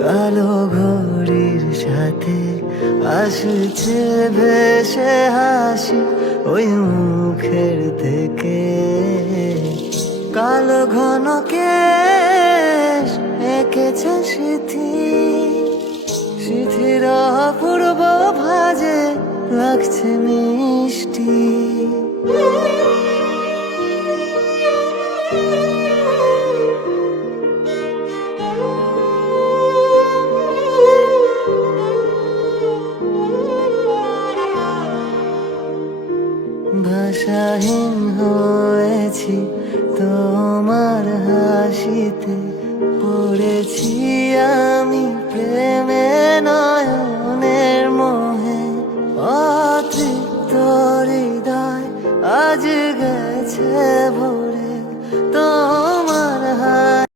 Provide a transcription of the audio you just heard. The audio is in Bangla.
কালো ঘড়ির সাথে আসছে ভেসে হাসি ওই মুখের থেকে। কালো ঘন কেশ এঁকেছে স্মৃতি স্মৃতির অপূর্ব ভাজে লাগছে মিষ্টি। ভাষাহীন হয়েছি তোমার হাসিতে পড়েছি আমি প্রেমে নয়নের মোহে। অতৃপ্ত হৃদয় আজ গেছে